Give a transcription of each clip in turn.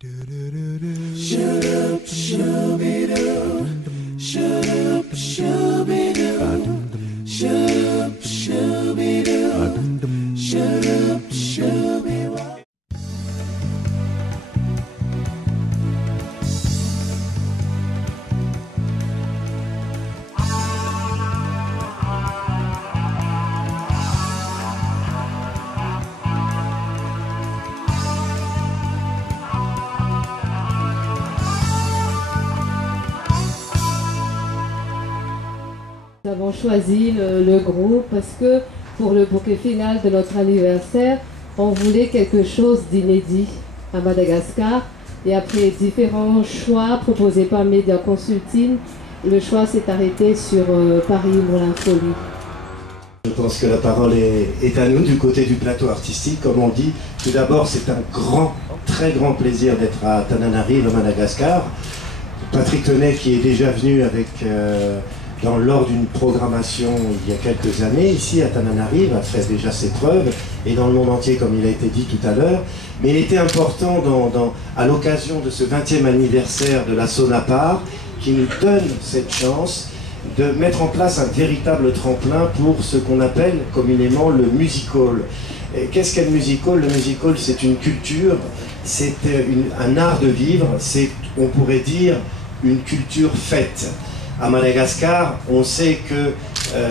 Nous avons choisi le groupe parce que pour le bouquet final de notre anniversaire, on voulait quelque chose d'inédit à Madagascar. Et après différents choix proposés par Media Consulting, le choix s'est arrêté sur Paris Moulin Folie. Je pense que la parole est à nous du côté du plateau artistique, comme on dit. Tout d'abord, c'est un très grand plaisir d'être à Tananarive, au Madagascar. Patrick Tenay, qui est déjà venu lors d'une programmation il y a quelques années, ici à Tananarive, a fait déjà ses preuves, et dans le monde entier, comme il a été dit tout à l'heure. Mais il était important, à l'occasion de ce 20e anniversaire de la Sonapar, qui nous donne cette chance de mettre en place un véritable tremplin pour ce qu'on appelle communément le music hall. Qu'est-ce qu'est le music hall? Le music hall, c'est une culture, c'est un art de vivre, c'est, on pourrait dire, une culture faite. À Madagascar, on sait que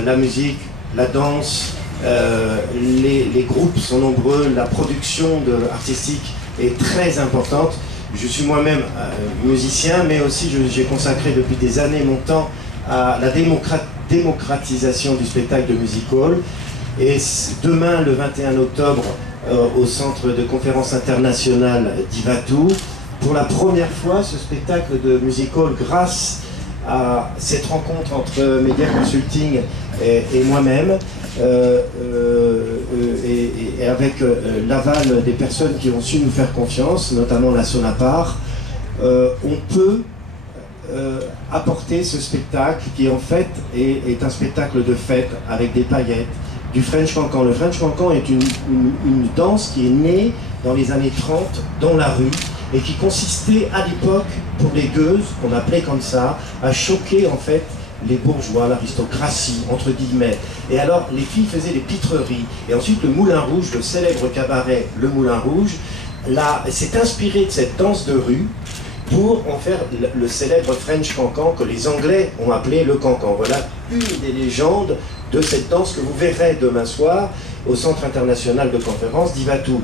la musique, la danse, les groupes sont nombreux, la production artistique est très importante. Je suis moi-même musicien, mais aussi j'ai consacré depuis des années mon temps à la démocratisation du spectacle de music hall. Et demain, le 21 octobre, au centre de conférence internationale d'Ivatu, pour la première fois, ce spectacle de music hall, grâce à cette rencontre entre Media Consulting et moi-même, et avec l'aval des personnes qui ont su nous faire confiance, notamment la Sonapar, on peut apporter ce spectacle qui en fait est un spectacle de fête avec des paillettes, du French Cancan. Le French Cancan est une danse qui est née dans les années 30 dans la rue, et qui consistait à l'époque, pour les gueuses, qu'on appelait comme ça, à choquer en fait les bourgeois, l'aristocratie, entre guillemets. Et alors les filles faisaient des pitreries. Et ensuite le Moulin Rouge, le célèbre cabaret Le Moulin Rouge, s'est inspiré de cette danse de rue pour en faire le célèbre French Cancan que les Anglais ont appelé le Cancan. Voilà une des légendes de cette danse que vous verrez demain soir au Centre international de conférence d'Ivatu.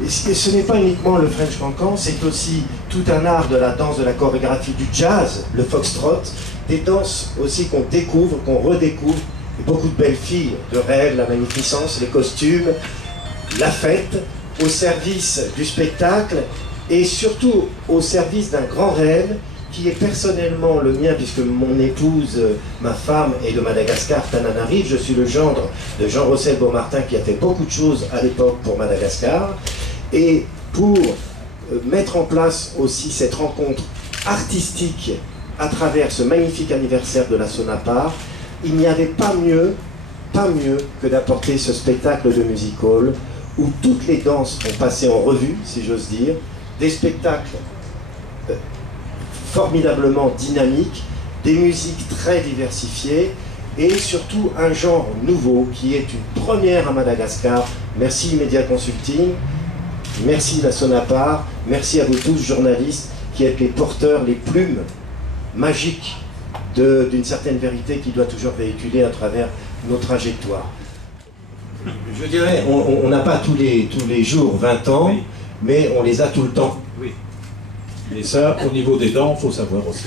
Et ce n'est pas uniquement le French Cancan, c'est aussi tout un art de la danse, de la chorégraphie, du jazz, le foxtrot, des danses aussi qu'on découvre, qu'on redécouvre, et beaucoup de belles filles, de rêve, la magnificence, les costumes, la fête, au service du spectacle et surtout au service d'un grand rêve qui est personnellement le mien, puisque mon épouse, ma femme, est de Madagascar, Tananarive. Je suis le gendre de Jean-Rossel Beaumartin qui a fait beaucoup de choses à l'époque pour Madagascar. Et pour mettre en place aussi cette rencontre artistique à travers ce magnifique anniversaire de la Sonapar, il n'y avait pas mieux que d'apporter ce spectacle de music hall où toutes les danses ont passé en revue, si j'ose dire, des spectacles formidablement dynamiques, des musiques très diversifiées et surtout un genre nouveau qui est une première à Madagascar. Merci Media Consulting, merci la Sonapar, merci à vous tous journalistes qui êtes les porteurs, les plumes magiques d'une certaine vérité qui doit toujours véhiculer à travers nos trajectoires. Je dirais, on n'a pas tous les jours 20 ans, oui, mais on les a tout le temps. Oui. Et ça, au niveau des dents, il faut savoir aussi.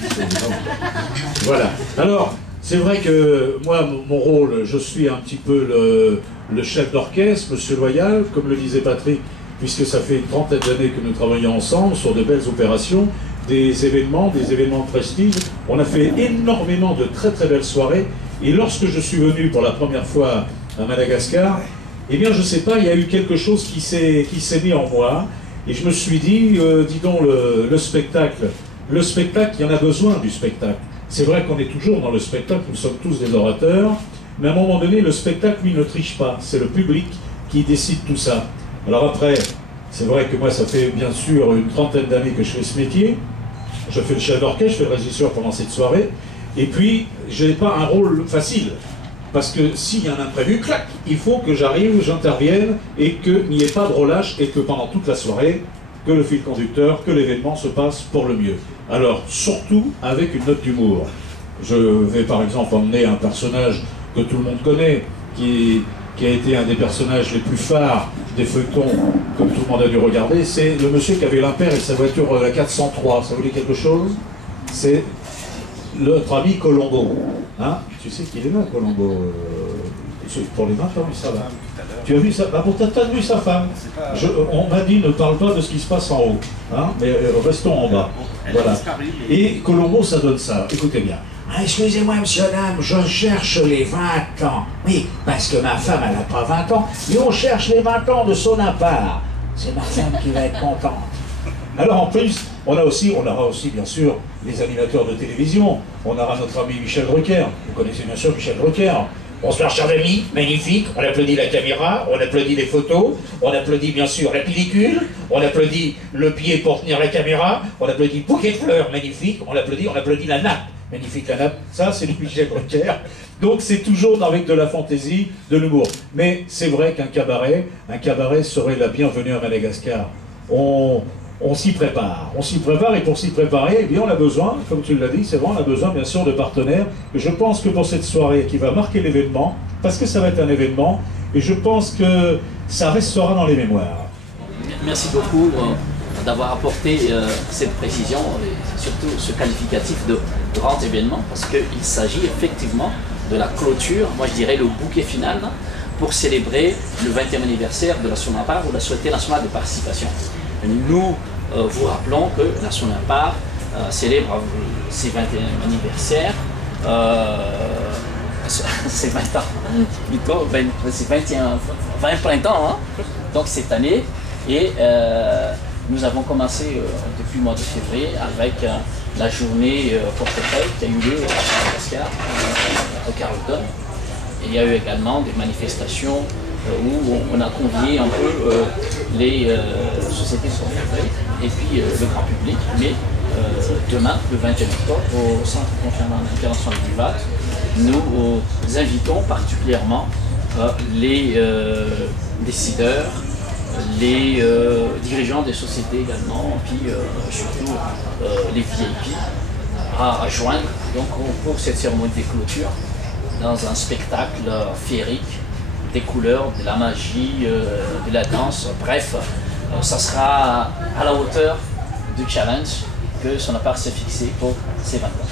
Voilà. Alors, c'est vrai que moi, mon rôle, je suis un petit peu le chef d'orchestre, Monsieur Loyal, comme le disait Patrick, puisque ça fait une trentaine d'années que nous travaillons ensemble sur de belles opérations, des événements de prestige. On a fait énormément de très très belles soirées. Et lorsque je suis venu pour la première fois à Madagascar, eh bien, je ne sais pas, il y a eu quelque chose qui s'est mis en moi. Et je me suis dit, dis donc, le spectacle, il y en a besoin du spectacle. C'est vrai qu'on est toujours dans le spectacle, nous sommes tous des orateurs, mais à un moment donné, le spectacle, lui, ne triche pas. C'est le public qui décide tout ça. Alors après, C'est vrai que moi, ça fait bien sûr une trentaine d'années que je fais ce métier. Je fais le chef d'orchestre, je fais le régisseur pendant cette soirée. Et puis, je n'ai pas un rôle facile. Parce que s'il y a un imprévu, clac, il faut que j'arrive, j'intervienne et qu'il n'y ait pas de relâche et que pendant toute la soirée, que le fil conducteur, que l'événement se passe pour le mieux. Alors, surtout avec une note d'humour. Je vais par exemple emmener un personnage que tout le monde connaît, qui a été un des personnages les plus phares des feuilletons, comme tout le monde a dû regarder, c'est le monsieur qui avait l'impair et sa voiture la 403. Ça vous dit quelque chose? C'est notre ami Colombo. Hein? Tu sais qu'il est là, Colombo. Pour les 20 ans, oui, ça va. Tu as vu ça? Bah, tu as vu sa femme. On m'a dit, ne parle pas de ce qui se passe en haut. Hein? Mais restons en bas. Voilà. Et Colombo, ça donne ça. Écoutez bien. Ah, excusez-moi, monsieur, dame, je cherche les 20 ans. Oui, parce que ma femme, elle n'a pas 20 ans, mais on cherche les 20 ans de son appart. C'est ma femme qui va être contente. Alors en plus, on aura aussi bien sûr les animateurs de télévision. On aura notre ami Michel Drucker. Vous connaissez bien sûr Michel Drucker. Bonsoir chers amis, magnifique. On applaudit la caméra, on applaudit les photos, on applaudit bien sûr la pellicule, on applaudit le pied pour tenir la caméra, on applaudit bouquet de fleurs, magnifique, on applaudit la nappe. Magnifique la nappe, ça c'est du Michel Drucker. Donc c'est toujours avec de la fantaisie, de l'humour. Mais c'est vrai qu'un cabaret serait la bienvenue à Madagascar. On s'y prépare, et pour s'y préparer, eh bien on a besoin, comme tu l'as dit, c'est vrai, on a besoin bien sûr de partenaires. Et je pense que pour cette soirée qui va marquer l'événement, parce que ça va être un événement, et je pense que ça restera dans les mémoires. Merci beaucoup d'avoir apporté cette précision et surtout ce qualificatif de grand événement, parce qu'il s'agit effectivement de la clôture, moi je dirais le bouquet final, pour célébrer le 20e anniversaire de la Sonapar ou la Société nationale de participation. Nous vous rappelons que la Sonapar célèbre ses 21e anniversaire, c'est 20 ans, plutôt, c'est 20 printemps, hein, donc cette année, et nous avons commencé depuis le mois de février avec la journée portefeuille qui a eu lieu à Madagascar, au Carleton. Et il y a eu également des manifestations où on a convié un peu les sociétés de portefeuille et puis le grand public. Mais demain, le 21 octobre, au Centre international du VAT, nous invitons particulièrement les décideurs, les dirigeants des sociétés également, puis surtout les VIP à joindre donc, pour cette cérémonie de clôture dans un spectacle féerique, des couleurs, de la magie, de la danse, bref, ça sera à la hauteur du challenge que Sonapar s'est fixé pour ses 20 ans.